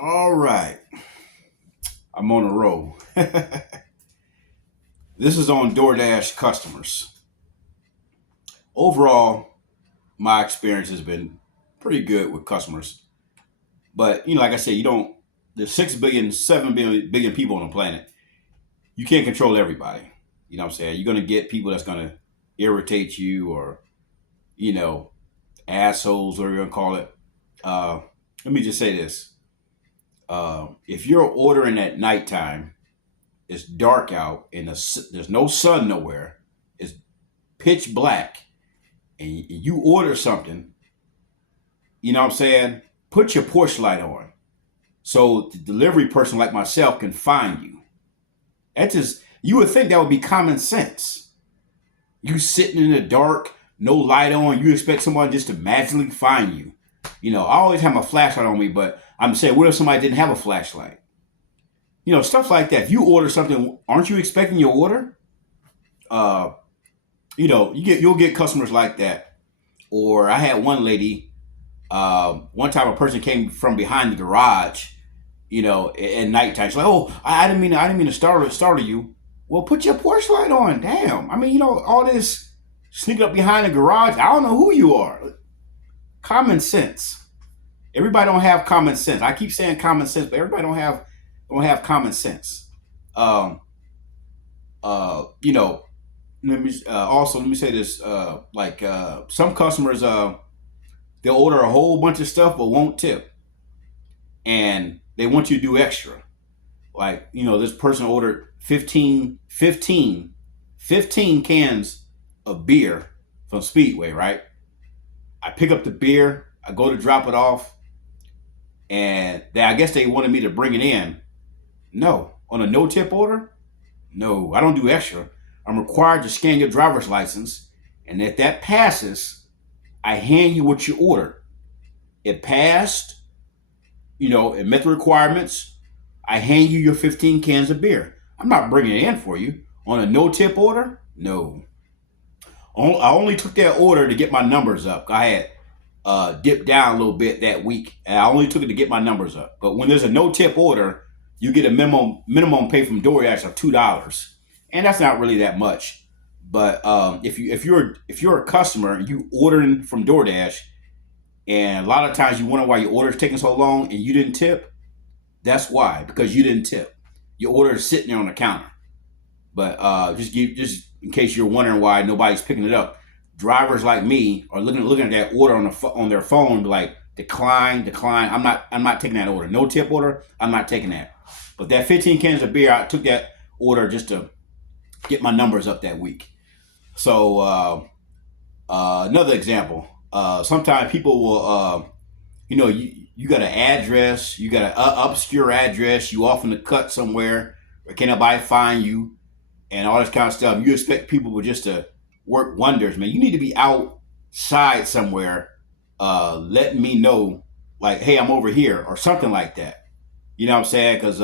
All right, I'm on a roll. This is on DoorDash customers. Overall, my experience has been pretty good with customers. But like I said, you don't. There's 6 billion, 7 billion people on the planet. You can't control everybody. You know what I'm saying? You're gonna get people that's gonna irritate you, or you know, assholes, whatever you're gonna call it. Uh, Let me just say this: if you're ordering at nighttime, it's dark out and there's no sun nowhere. It's pitch black, and you order something. You know what I'm saying? Put your porch light on so the delivery person like myself can find you. That just you would think that would be common sense. You sitting in the dark, no light on, you expect someone just to magically find you. I always have my flashlight on me, but I'm saying, what if somebody didn't have a flashlight? Stuff like that. If you order something, aren't you expecting your order? Uh, you'll get customers like that. Or I had one lady. One time a person came from behind the garage. At nighttime. She's like, "Oh, I didn't mean to startle you." Well, put your porch light on. Damn. I mean, all this sneaking up behind the garage. I don't know who you are. Common sense. Everybody don't have common sense. I keep saying common sense, but everybody don't have common sense. Um, you know, let me say this. Some customers, they'll order a whole bunch of stuff but won't tip, and they want you to do extra. Like, this person ordered 15 cans of beer from Speedway, right? I pick up the beer, I go to drop it off, and I guess they wanted me to bring it in. No, on a no tip order, no, I don't do extra. I'm required to scan your driver's license, and if that passes, I hand you what you ordered. It passed, it met the requirements. I hand you your 15 cans of beer. I'm not bringing it in for you. On a no tip order, no. I only took that order to get my numbers up. I had dipped down a little bit that week, and I only took it to get my numbers up. But when there's a no tip order, you get a minimum pay from DoorDash of $2, and that's not really that much. But if you're a customer and you ordering from DoorDash, and a lot of times you wonder why your order is taking so long and you didn't tip, that's why, because you didn't tip. Your order is sitting there on the counter. But just in case you're wondering why nobody's picking it up, drivers like me are looking at that order on their phone, be like, decline, decline. I'm not taking that order. No tip order. I'm not taking that. But that 15 cans of beer, I took that order just to get my numbers up that week. So another example. Sometimes people will, you got an address, you got an obscure address, you off in the cut somewhere, where can't nobody find you, and all this kind of stuff. You expect people just to work wonders, man. You need to be outside somewhere, letting me know, like, hey, I'm over here, or something like that. You know what I'm saying? Because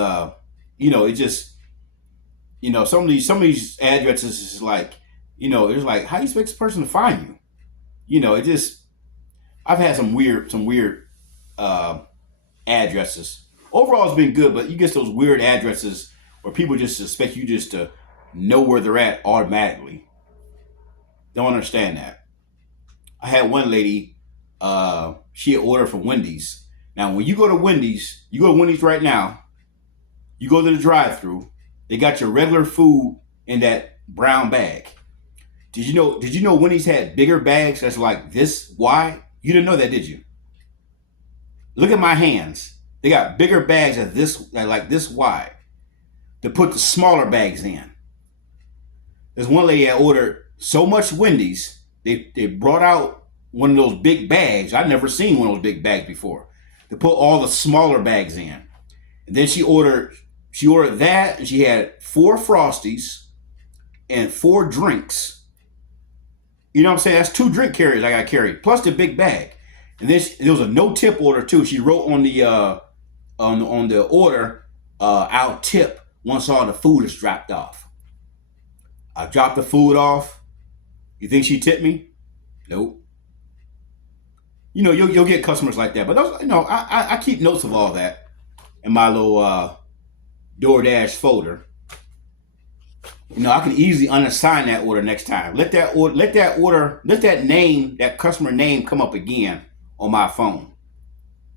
it just, some of these addresses is like, it's like, how do you expect this person to find you? It just, I've had some weird uh, addresses. Overall, it's been good, but you get those weird addresses where people just expect you just to know where they're at automatically. Don't understand that. I had one lady, she had ordered from Wendy's. Now, when you go to Wendy's right now, you go to the drive-through, they got your regular food in that brown bag. Did you know Wendy's had bigger bags that's like this wide? You didn't know that, did you? Look at my hands. They got bigger bags like this wide to put the smaller bags in. There's one lady that ordered so much Wendy's, they brought out one of those big bags. I've never seen one of those big bags before. To put all the smaller bags in. And then she ordered that, and she had 4 Frosties and 4 drinks. You know what I'm saying? That's 2 drink carriers I got carried, plus the big bag. And then there was a no tip order too. She wrote on the order, "I'll tip once all the food is dropped off." I dropped the food off. You think she tipped me? Nope. You'll get customers like that. But those, I keep notes of all that. in my little DoorDash folder. I can easily unassign that order next time. Let that name, that customer name, come up again on my phone.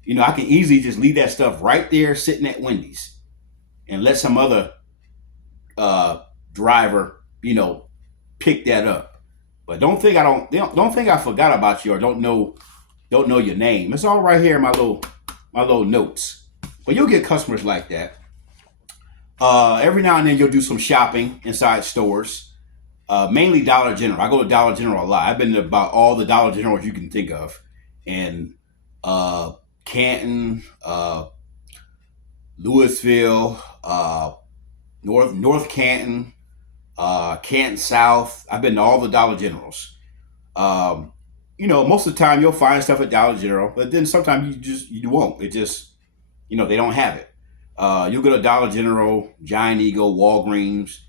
I can easily just leave that stuff right there sitting at Wendy's and let some other driver, pick that up. But don't think I forgot about you or don't know your name. It's all right here in my little notes. But you'll get customers like that. Every now and then you'll do some shopping inside stores, mainly Dollar General. I go to Dollar General a lot. I've been to about all the Dollar Generals you can think of, in Canton, Louisville, North Canton, Canton South. I've been to all the Dollar Generals. Most of the time you'll find stuff at Dollar General, but then sometimes you won't. It just they don't have it. You'll go to Dollar General, Giant Eagle, Walgreens,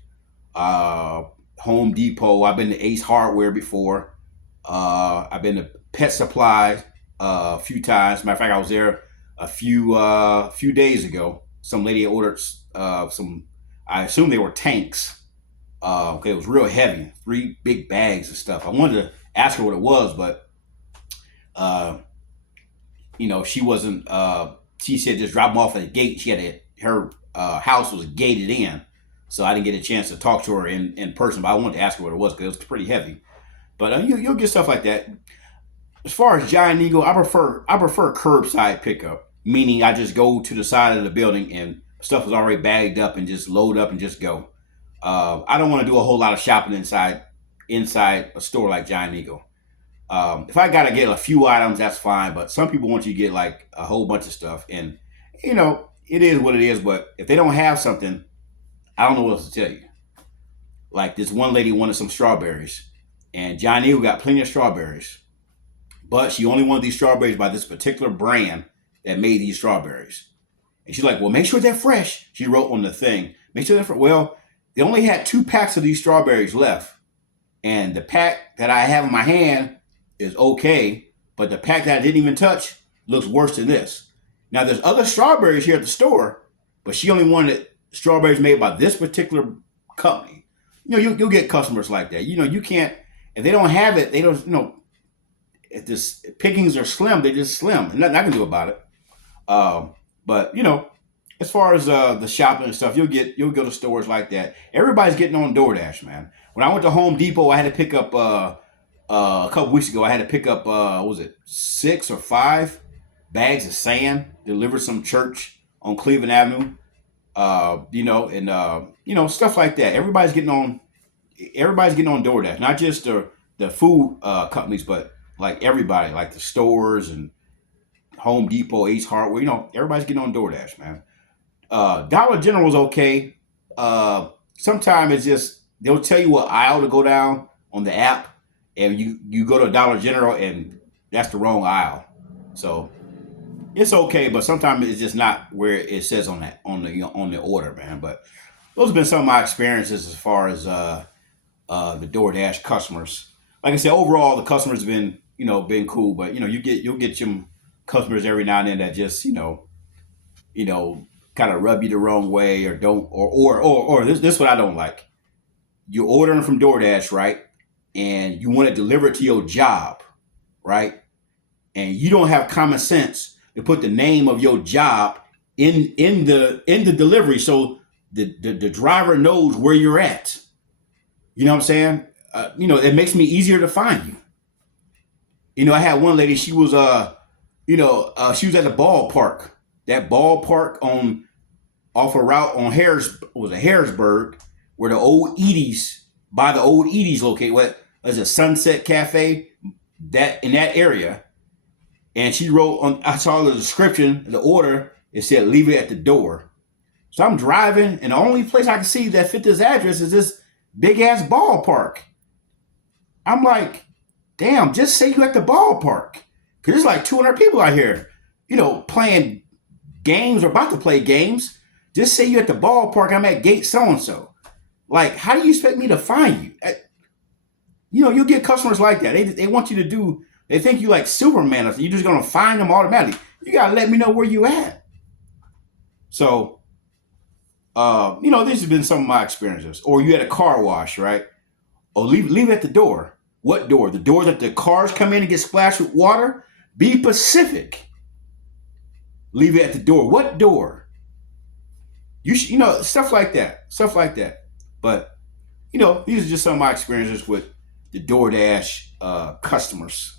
Home Depot. I've been to Ace Hardware before. I've been to Pet Supply a few times. Matter of fact, I was there a few days ago. Some lady ordered some. I assume they were tanks. Okay, it was real heavy, 3 big bags of stuff. I wanted to ask her what it was, but she wasn't. She said just drop them off at the gate. Her house was gated in, so I didn't get a chance to talk to her in person. But I wanted to ask her what it was because it was pretty heavy. But you'll get stuff like that. As far as Giant Eagle, I prefer curbside pickup, meaning I just go to the side of the building and stuff is already bagged up and just load up and just go. I don't want to do a whole lot of shopping inside a store like Giant Eagle. If I gotta get a few items, that's fine. But some people want you to get like a whole bunch of stuff, and it is what it is. But if they don't have something, I don't know what else to tell you. Like this one lady wanted some strawberries, and Giant Eagle got plenty of strawberries, but she only wanted these strawberries by this particular brand that made these strawberries. And she's like, "Well, make sure they're fresh." She wrote on the thing, "Make sure they're fresh." Well, they only had 2 packs of these strawberries left, and the pack that I have in my hand is okay, but the pack that I didn't even touch looks worse than this. Now there's other strawberries here at the store, but she only wanted strawberries made by this particular company. You'll get customers like that. You can't, if they don't have it, they don't. If this pickings are slim, they're just slim. And nothing I can do about it. But as far as the shopping and stuff, you'll go to stores like that. Everybody's getting on DoorDash, man. When I went to Home Depot, I had to pick up. A couple weeks ago, I had to pick up, what was it, 6 or 5 bags of sand, delivered some church on Cleveland Avenue, stuff like that. Everybody's getting on DoorDash, not just the food companies, but like everybody, like the stores and Home Depot, Ace Hardware. Everybody's getting on DoorDash, man. Dollar General's okay. Sometimes it's just they'll tell you what aisle to go down on the app. And you go to Dollar General and that's the wrong aisle, so it's okay. But sometimes it's just not where it says on the order, man. But those have been some of my experiences as far as the DoorDash customers. Like I said, overall the customers have been cool. But you'll get some customers every now and then that just kind of rub you the wrong way or don't or this is what I don't like. You're ordering from DoorDash, right? And you want to deliver it to your job, right? And you don't have common sense to put the name of your job in the delivery, so the driver knows where you're at. You know what I'm saying? It makes me easier to find you. I had one lady. She was she was at the ballpark. That ballpark off a route on Harrisburg, where the old Edie's. By the old Edie's located, what is a Sunset Cafe, that in that area. And she wrote I saw the description, the order, it said leave it at the door. So I'm driving, and the only place I can see that fit this address is this big ass ballpark. I'm like, damn, just say you at the ballpark. Cause there's like 200 people out here, playing games or about to play games. Just say you at the ballpark, I'm at gate so-and-so. Like, how do you expect me to find you? You'll get customers like that. They want you to do, they think you like Superman or something. You're just going to find them automatically. You got to let me know where you at. So, these have been some of my experiences. Or you had a car wash, right? Or leave it at the door. What door? The door that the cars come in and get splashed with water? Be specific. Leave it at the door. What door? Stuff like that. Stuff like that. But, these are just some of my experiences with the DoorDash customers.